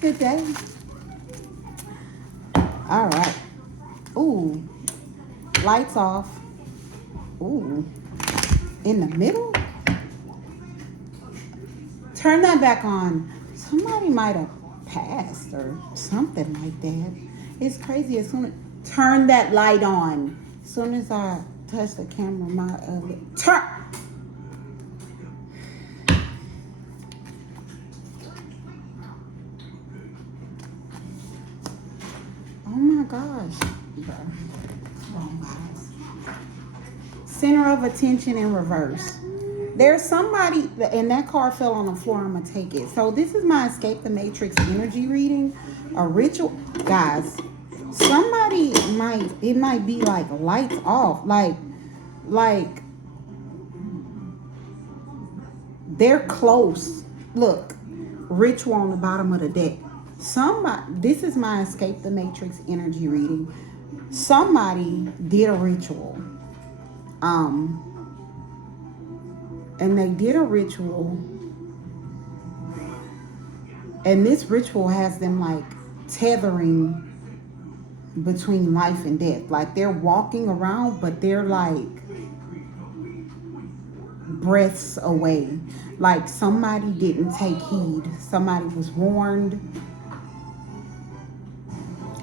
Good day. All right. Ooh, lights off. Ooh, in the middle? Turn that back on. Somebody might have passed or something like that. It's crazy. As soon as turn that light on. As soon as I touch the camera, my turn. Oh my gosh. Wrong guys. Center of attention in reverse. There's somebody, and that card fell on the floor. I'm gonna take it. So this is my Escape the Matrix energy reading. A ritual, guys. Somebody might be like lights off, like they're close. Look, ritual on the bottom of the deck. Somebody, this is my Escape the Matrix energy reading. Somebody did a ritual. Um, and they did a ritual, and this ritual has them like tethering between life and death. Like they're walking around, but they're like breaths away. Like somebody didn't take heed. Somebody was warned.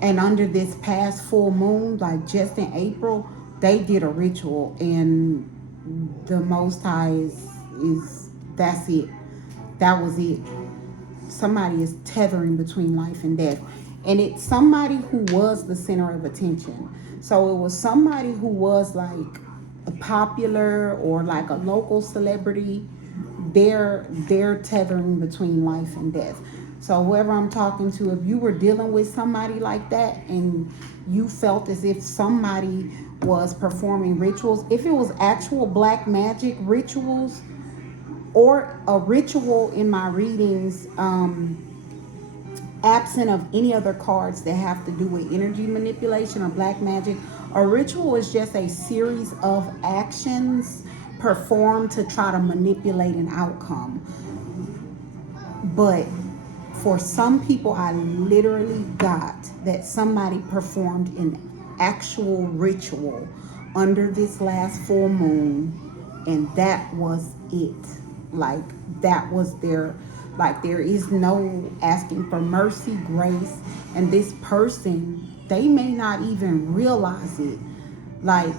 And under this past full moon, like just in April, they did a ritual, and the Most High is that's it. That was it. Somebody is tethering between life and death. And it's somebody who was the center of attention. So it was somebody who was like a popular or like a local celebrity. They're tethering between life and death. So whoever I'm talking to, if you were dealing with somebody like that and you felt as if somebody was performing rituals, if it was actual black magic rituals, or a ritual in my readings, absent of any other cards that have to do with energy manipulation or black magic, a ritual is just a series of actions performed to try to manipulate an outcome. But for some people, I literally got that somebody performed an actual ritual under this last full moon, and that was it. Like that was their, like there is no asking for mercy, grace, and this person, they may not even realize it. Like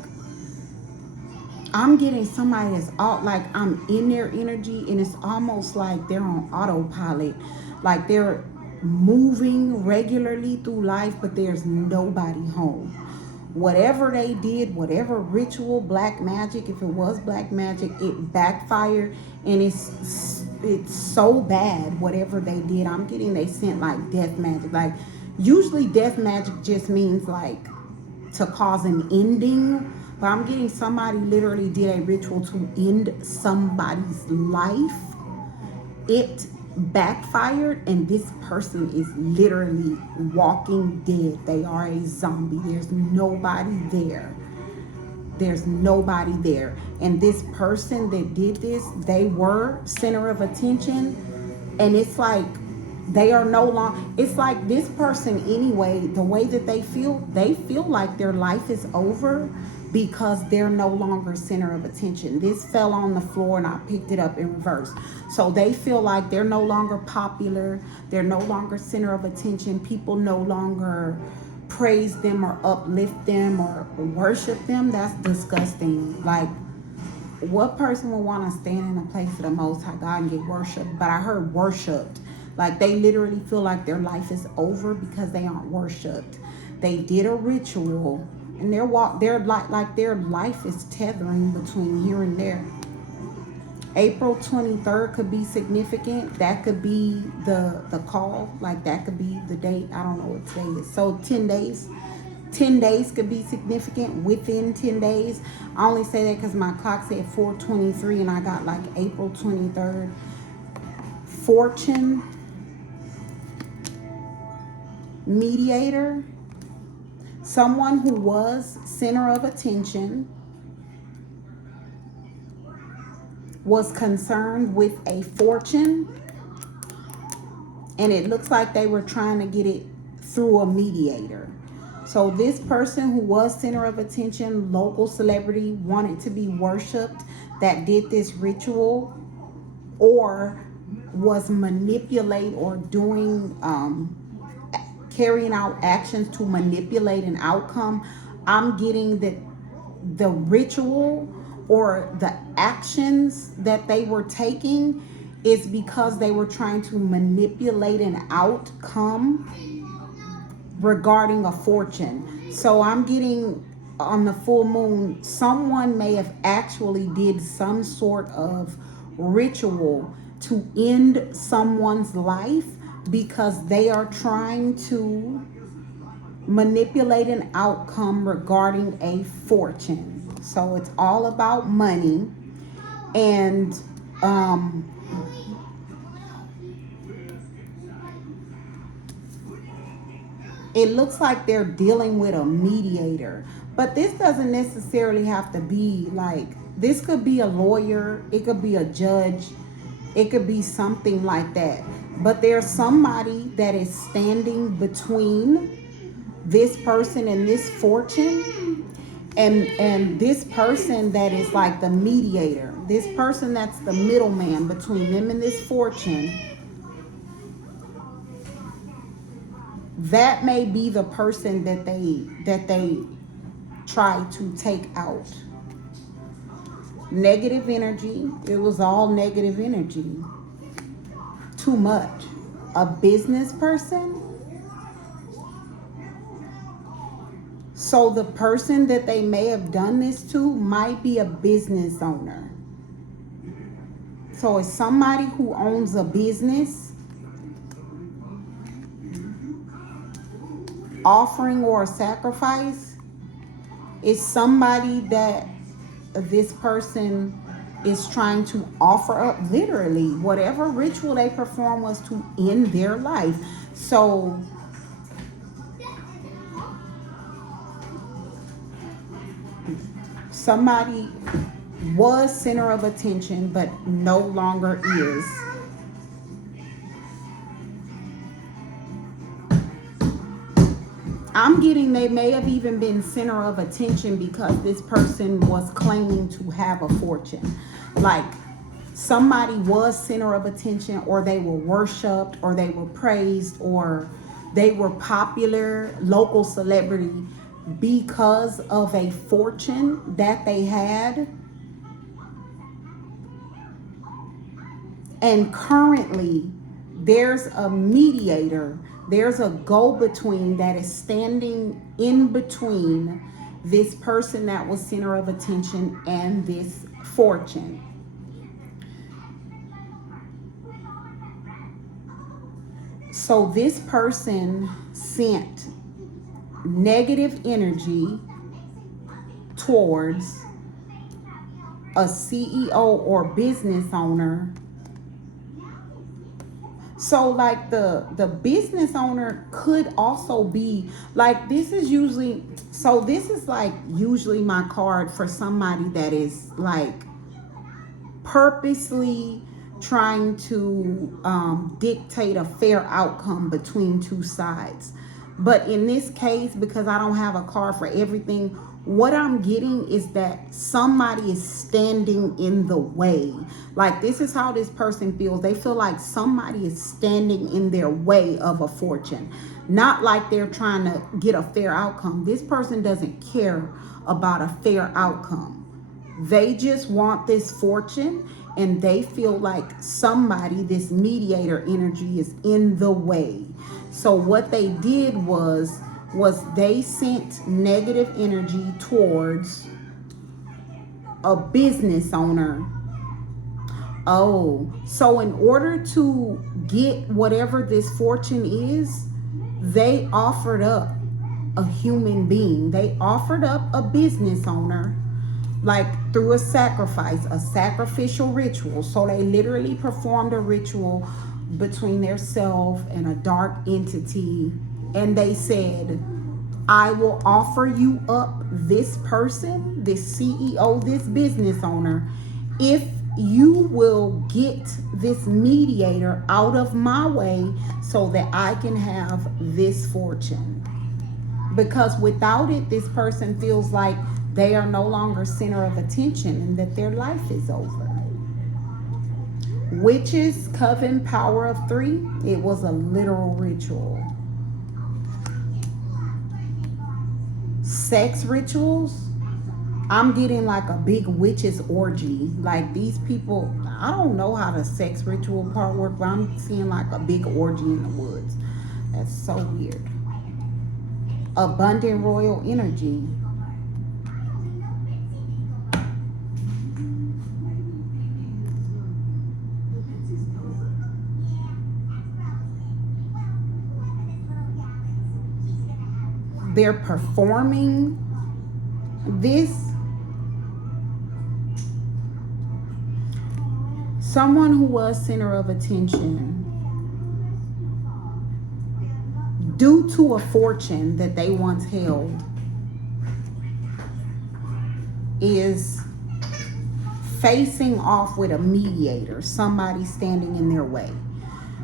I'm getting somebody that's out, like I'm in their energy, and it's almost like they're on autopilot. Like they're moving regularly through life, but there's nobody home. Whatever they did, whatever ritual, black magic, if it was black magic, it backfired, and it's so bad. Whatever they did, I'm getting they sent like death magic. Like usually death magic just means like to cause an ending, but I'm getting somebody literally did a ritual to end somebody's life. It backfired, and this person is literally walking dead. They are a zombie. There's nobody there. There's nobody there. And this person that did this, they were center of attention, and it's like they are no longer, it's like this person anyway, the way that they feel like their life is over because they're no longer center of attention. This fell on the floor and I picked it up in reverse. So they feel like they're no longer popular, they're no longer center of attention. People no longer praise them or uplift them or worship them. That's disgusting. Like, what person would want to stand in the place of the Most High God and get worshiped? But I heard worshipped. Like they literally feel like their life is over because they aren't worshipped. They did a ritual, and they're like their life is tethering between here and there. April 23rd could be significant. That could be the call. Like that could be the date. I don't know what today is. So 10 days. 10 days could be significant within 10 days. I only say that because my clock said 4:23 and I got like April 23rd. Fortune, mediator, someone who was center of attention, was concerned with a fortune, And it looks like they were trying to get it through a mediator. So this person who was center of attention, local celebrity, wanted to be worshipped, that did this ritual or was manipulate or doing carrying out actions to manipulate an outcome. I'm getting that the ritual or the actions that they were taking is because they were trying to manipulate an outcome regarding a fortune. So I'm getting on the full moon, someone may have actually did some sort of ritual to end someone's life because they are trying to manipulate an outcome regarding a fortune. So it's all about money. And it looks like they're dealing with a mediator, but this doesn't necessarily have to be like, this could be a lawyer, it could be a judge, it could be something like that. But there's somebody that is standing between this person and this fortune, and this person that is like the mediator, this person that's the middleman between them and this fortune. That may be the person that they try to take out. Negative energy. It was all negative energy. Too much. A business person. So the person that they may have done this to might be a business owner. So it's somebody who owns a business. Offering or a sacrifice is somebody that this person is trying to offer up. Literally, whatever ritual they perform was to end their life. So somebody was center of attention but no longer is. I'm getting they may have even been center of attention because this person was claiming to have a fortune. Like somebody was center of attention, or they were worshipped, or they were praised, or they were popular, local celebrity because of a fortune that they had. And currently there's a mediator. There's a go-between that is standing in between this person that was center of attention and this fortune. So this person sent negative energy towards a CEO or business owner. So like the business owner could also be like, this is usually, so this is like usually my card for somebody that is like purposely trying to dictate a fair outcome between two sides. But in this case, because I don't have a card for everything, what I'm getting is that somebody is standing in the way. Like this is how this person feels. They feel like somebody is standing in their way of a fortune. Not like they're trying to get a fair outcome. This person doesn't care about a fair outcome. They just want this fortune, and they feel like somebody, this mediator energy, is in the way. So what they did was they sent negative energy towards a business owner. Oh, so in order to get whatever this fortune is, they offered up a human being. They offered up a business owner, like through a sacrifice, a sacrificial ritual. So they literally performed a ritual between their self and a dark entity. And they said, I will offer you up this person, this CEO, this business owner, if you will get this mediator out of my way so that I can have this fortune. Because without it, this person feels like they are no longer center of attention and that their life is over. Witches, coven, power of 3, it was a literal ritual. Sex rituals, I'm getting like a big witches orgy. Like these people, I don't know how the sex ritual part works, but I'm seeing like a big orgy in the woods. That's so weird. Abundant royal energy. They're performing this. Someone who was center of attention, due to a fortune that they once held, is facing off with a mediator, somebody standing in their way.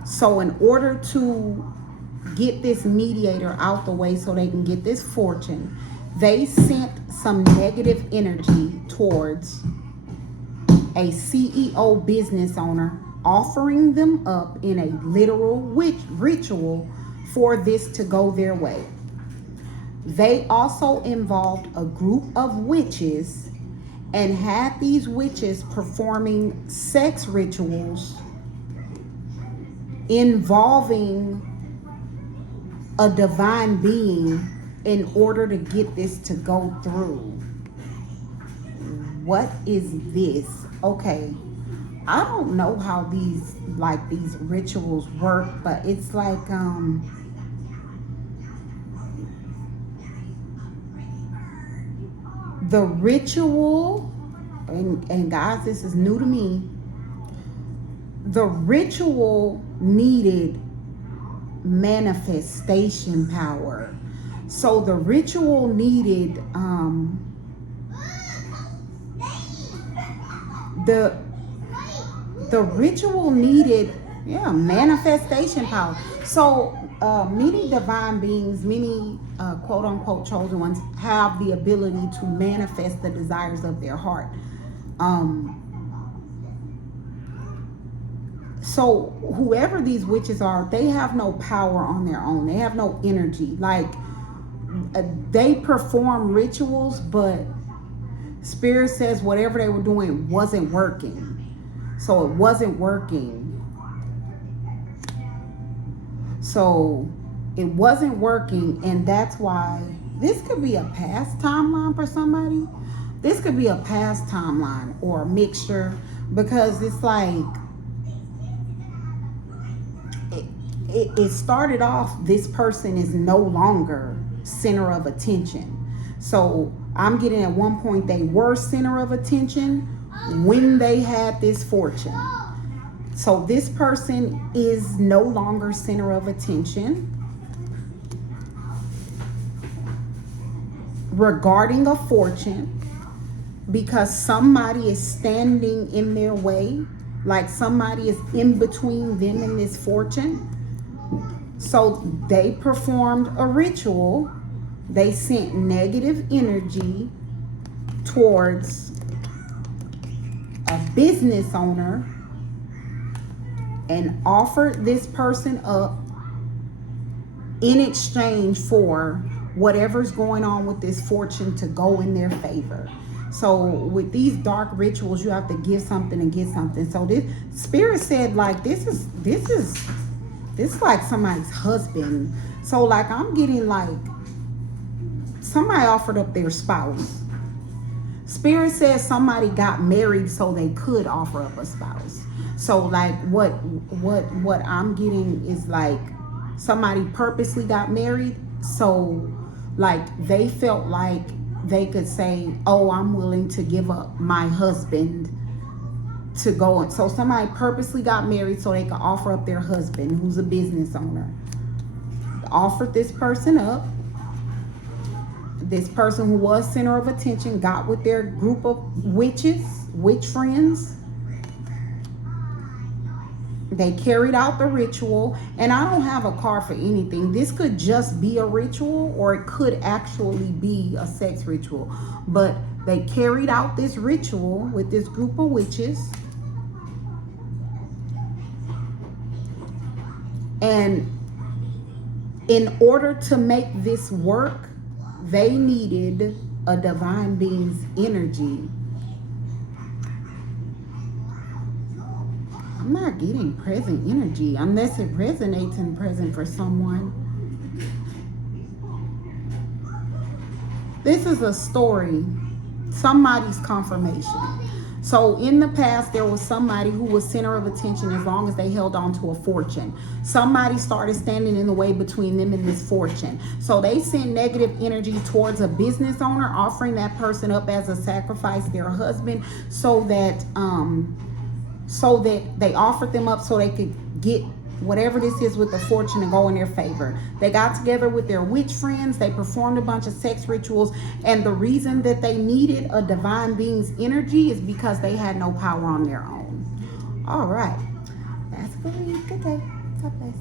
So in order to get this mediator out the way so they can get this fortune, they sent some negative energy towards a CEO business owner, offering them up in a literal ritual for this to go their way. They also involved a group of witches and had these witches performing sex rituals involving a divine being in order to get this to go through. What is this? Okay, I don't know how these rituals work, but it's like the ritual, and guys, this is new to me. The ritual needed manifestation power. So the ritual needed the ritual needed manifestation power. So many divine beings, many quote unquote chosen ones, have the ability to manifest the desires of their heart. So whoever these witches are, they have no power on their own. They have no energy. Like they perform rituals, but Spirit says whatever they were doing wasn't working. So it wasn't working. So it wasn't working, and that's why this could be a past timeline for somebody. This could be a past timeline or a mixture, because it's like it started off, this person is no longer center of attention. So I'm getting at one point they were center of attention when they had this fortune. So this person is no longer center of attention regarding a fortune, because somebody is standing in their way, like somebody is in between them and this fortune. So they performed a ritual. They sent negative energy towards a business owner and offered this person up in exchange for whatever's going on with this fortune to go in their favor. So with these dark rituals, you have to give something and get something. So this Spirit said, like, this is like somebody's husband. So like I'm getting like somebody offered up their spouse. Spirit says somebody got married so they could offer up a spouse. So like what I'm getting is like somebody purposely got married, so like they felt like they could say, oh, I'm willing to give up my husband to go on. So somebody purposely got married so they could offer up their husband, who's a business owner. Offered this person up. This person who was center of attention got with their group of witch friends, They carried out the ritual, and I don't have a card for anything. This could just be a ritual, or it could actually be a sex ritual. But they carried out this ritual with this group of witches. And in order to make this work, they needed a divine being's energy. I'm not getting present energy unless it resonates in present for someone. This is a story, somebody's confirmation. So in the past, there was somebody who was center of attention as long as they held on to a fortune. Somebody started standing in the way between them and this fortune. So they sent negative energy towards a business owner, offering that person up as a sacrifice, their husband, so that they offered them up so they could get whatever this is with the fortune and go in their favor. They got together with their witch friends. They performed a bunch of sex rituals. And the reason that they needed a divine being's energy is because they had no power on their own. All right. That's good. Good day. God bless.